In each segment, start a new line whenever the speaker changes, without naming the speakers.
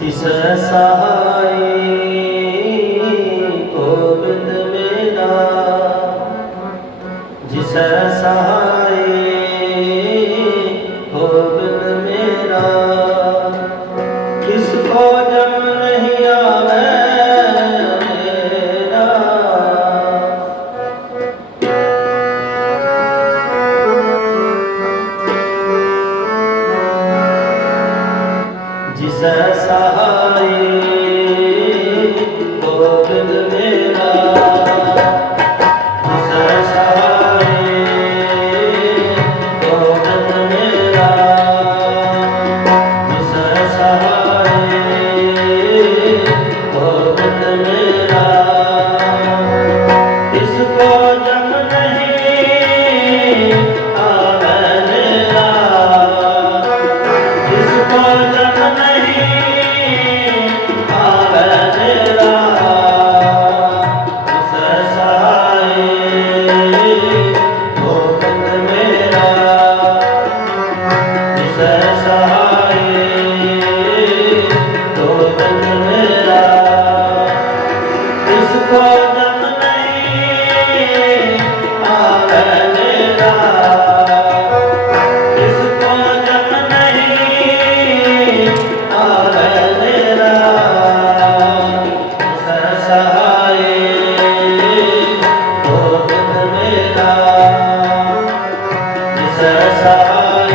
ਤਿਸ ਸਹਾਈ ਗੋਬਿੰਦ ਮੇਰਾ? ਜਿਸ ਸਹਾਈ sarasai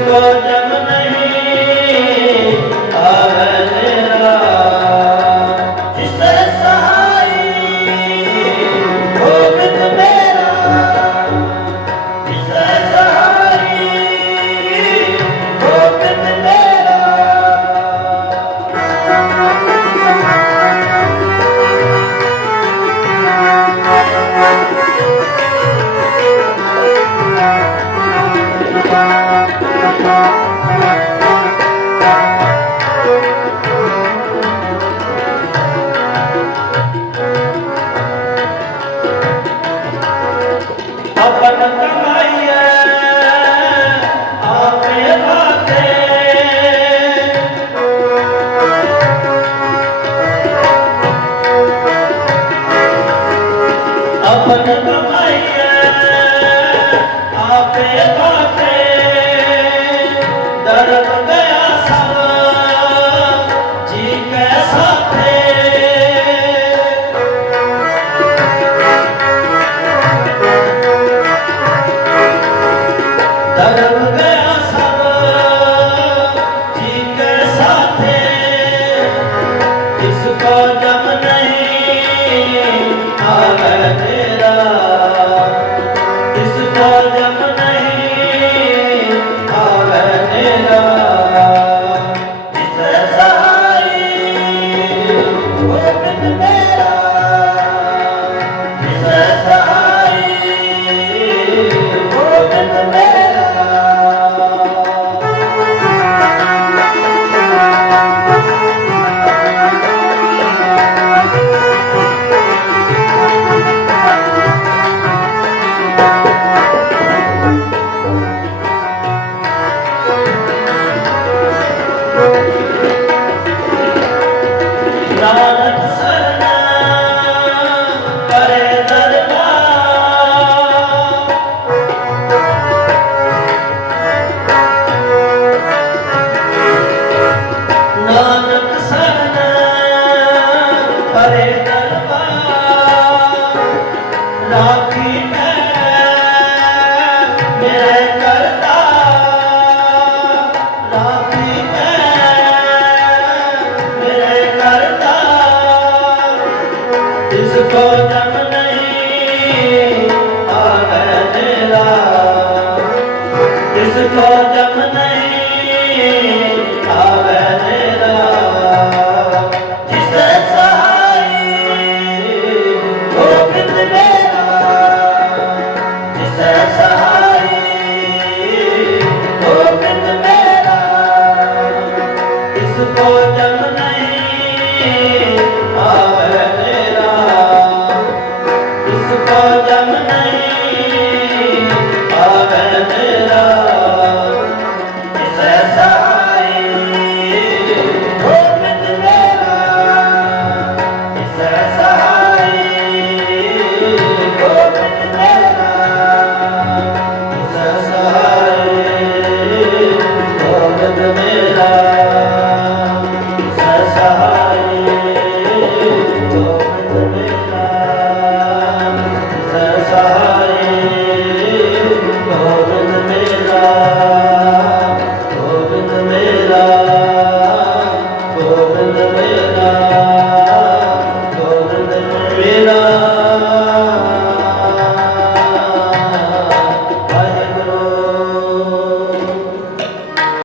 God. उसको जम नहीं आगत